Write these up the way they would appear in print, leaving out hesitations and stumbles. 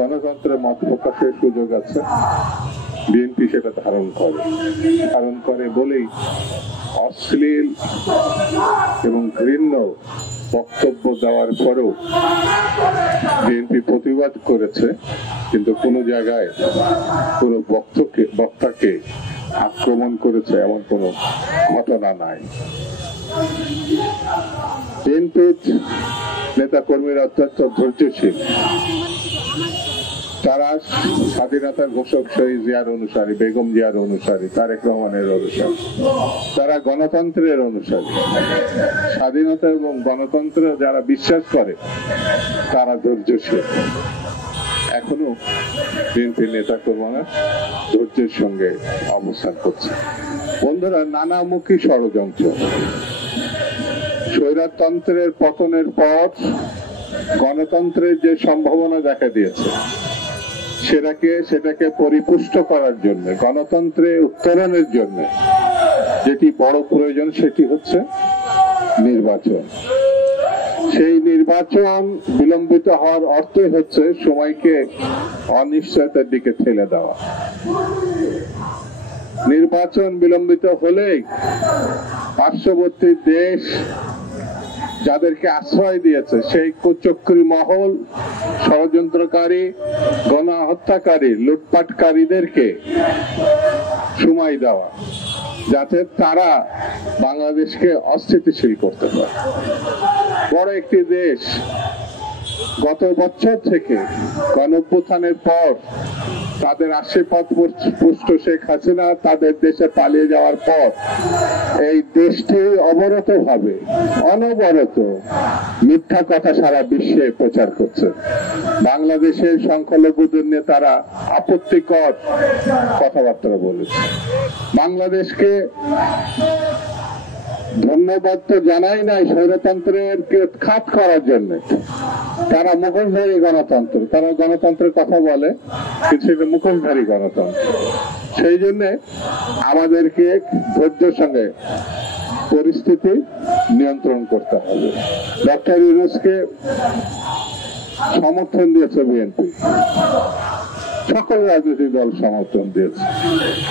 গণতন্ত্রের মত প্রকাশের সুযোগ আছে, বিএনপি সেটা ধারণ করে বলেই অশ্লীল এবং ঘৃণ্য বক্তব্য দেওয়ার পরেও বিএনপি প্রতিবাদ করেছে, কিন্তু কোন জায়গায় কোন বক্তাকে আক্রমণ করেছে এমন কোন ঘটনা নাই। বিএনপির নেতা কর্মীরা অত্যন্ত ধৈর্যশীল। তারা স্বাধীনতার ঘোষক শহীদ জিয়ার অনুসারী, বেগম জিয়ার অনুসারী, তারেক রহমানের অনুসারী। তারা গণতন্ত্রের অনুসারী। স্বাধীনতা এবং গণতন্ত্র যারা বিশ্বাস করে তারা ধৈর্যশীল। এখনো বিএনপি নেতা কর্মীরা ধৈর্যের সঙ্গে অবস্থান করছে। বন্ধুরা, নানামুখী ষড়যন্ত্র, স্বৈরতন্ত্রের পতনের পর গণতন্ত্রের যে সম্ভাবনা দেখা দিয়েছে সেটাকে পরিপুষ্ট করার জন্য, গণতন্ত্রে উত্তরণের জন্য যেটি বড় প্রয়োজন সেটি হচ্ছে নির্বাচন। সেই নির্বাচন বিলম্বিত হওয়ার অর্থই হচ্ছে সময়কে অনিশ্চয়তার দিকে ঠেলে দেওয়া। নির্বাচন বিলম্বিত হলেই পার্শ্ববর্তী দেশ যাদেরকে আশ্রয় দিয়েছে সেই কুচক্রী মহল, ষড়যন্ত্রকারী, গণহত্যাকারী, লুটপাটকারীদেরকে সময় দেওয়া যাতে তারা বাংলাদেশকে অস্থিতিশীল করতে পারে। বড় একটি দেশ গত বছর থেকে গণঅভ্যুত্থানের পর তাদের আশীর্বাদ পুষ্ট শেখ হাসিনা তাদের দেশে পালিয়ে যাওয়ার পর এই দেশটি অনবরত মিথ্যা কথা সারা বিশ্বে প্রচার করছে। বাংলাদেশের সংখ্যালঘুদের নেতারা আপত্তিকর কথাবার্তা বলেছে। বাংলাদেশকে ধন্যবাদ তো জানাই নাই স্বৈরতন্ত্রের খাত করার জন্য। তারা মুখোশধারী গণতন্ত্র, তারা গণতন্ত্রের কথা বলে কিন্তু সেটা মুখোশধারী গণতন্ত্র। সেই জন্য আমাদেরকে ধৈর্যের সঙ্গে পরিস্থিতি নিয়ন্ত্রণ করতে হবে। ডক্টর ইউনূসকে সমর্থন দিয়েছে বিএনপি, সকল রাজনৈতিক দল সমর্থন দিয়েছে।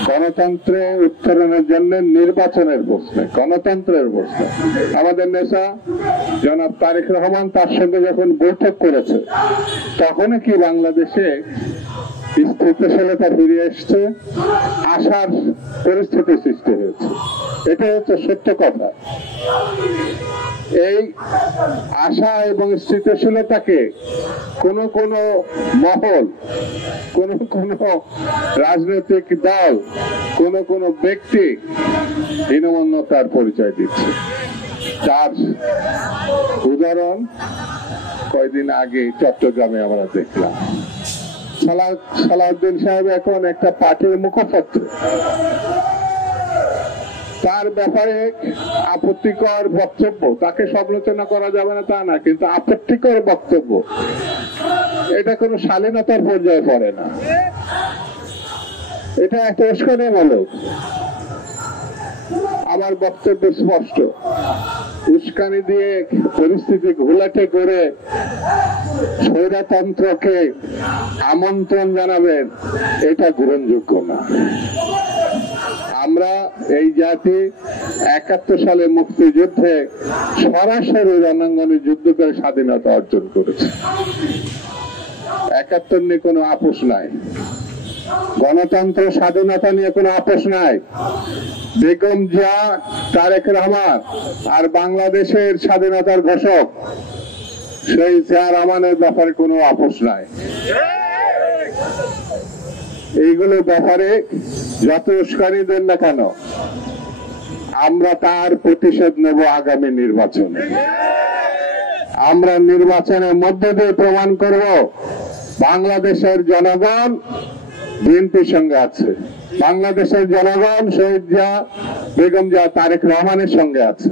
গণতন্ত্রে উত্তরণের জন্য নির্বাচনের প্রশ্নে, গণতন্ত্রের প্রশ্নে আমাদের নেতা জনাব তারেক রহমান তার সঙ্গে যখন বৈঠক করেছে তখন কি বাংলাদেশে স্থিতিশীলতা ফিরে এসছে, আশার পরিস্থিতি সৃষ্টি হয়েছে। এটা হচ্ছে সত্য কথা। এই আশা এবং স্থিতিশীলতাকে কোন মহল, কোন রাজনৈতিক দল, কোন ব্যক্তি হীনমন্যতার পরিচয় দিচ্ছে। তার উদাহরণ কয়েকদিন আগে চট্টগ্রামে আমরা দেখলাম। সালাউদ্দিন সাহেব এখন একটা পার্টির মুখপাত্র, তার ব্যাপারে আপত্তিকর বক্তব্য, তাকে সমালোচনা করা যাবে না তা না, কিন্তু আপত্তিকর বক্তব্য এটা কোনো শালীনতার পর্যায়ে পড়ে না, এটা একটা উস্কানিমূলক। আমার বক্তব্য স্পষ্ট, উস্কানি দিয়ে পরিস্থিতি ঘোলাটে করে স্বৈরতন্ত্রকে আমন্ত্রণ জানাবেন, এটা গ্রহণযোগ্য না। আমরা এই জাতি ৭১ সালে মুক্তিযুদ্ধে সরাসরি রণাঙ্গনে যুদ্ধ করে স্বাধীনতা অর্জন করেছে। ৭১ নিয়ে কোনো আপোষ নাই, গণতন্ত্র স্বাধীনতা নিয়ে কোনো আপোষ নাই। বেগম জিয়া, তারেক রহমান আর বাংলাদেশের স্বাধীনতার ঘোষক সেই জিয়া রহমানের ব্যাপারে কোনো আপোষ নাই। এইগুলোর ব্যাপারে যত উস্কানি দেন না কেন, আমরা তার প্রতিশোধ নেব আগামী নির্বাচনে। আমরা নির্বাচনের মধ্য দিয়ে প্রমাণ করব বাংলাদেশের জনগণ বিএনপির সঙ্গে আছে, বাংলাদেশের জনগণ শহীদ জিয়া, বেগম জিয়া, তারেক রহমানের সঙ্গে আছে।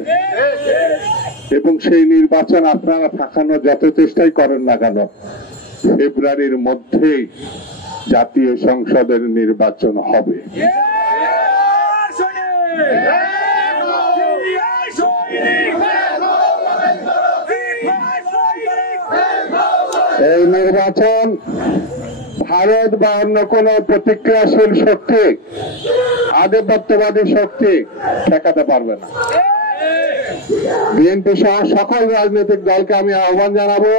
এবং সেই নির্বাচন আপনারা ঠেকানোর যত চেষ্টাই করেন না কেন, ফেব্রুয়ারির মধ্যেই জাতীয় সংসদের নির্বাচন হবে। এই নির্বাচন ভারত বা অন্য কোন প্রতিক্রিয়াশীল শক্তি, আধিপত্যবাদী শক্তি ঠেকাতে পারবে না। বিএনপি সহ সকল রাজনৈতিক দলকে আমি আহ্বান জানাবো,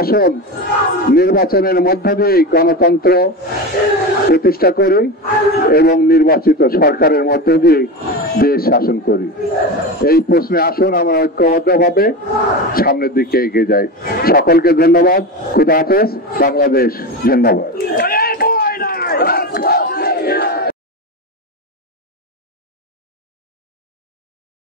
আসুন নির্বাচনের মধ্য দিয়ে গণতন্ত্র প্রতিষ্ঠা করি এবং নির্বাচিত সরকারের মধ্য দিয়ে দেশ শাসন করি। এই প্রশ্নে আসুন আমরা ঐক্যবদ্ধভাবে সামনের দিকে এগিয়ে যাই। সকলকে ধন্যবাদ। খুদা হাফেজ। বাংলাদেশ জিন্দাবাদ।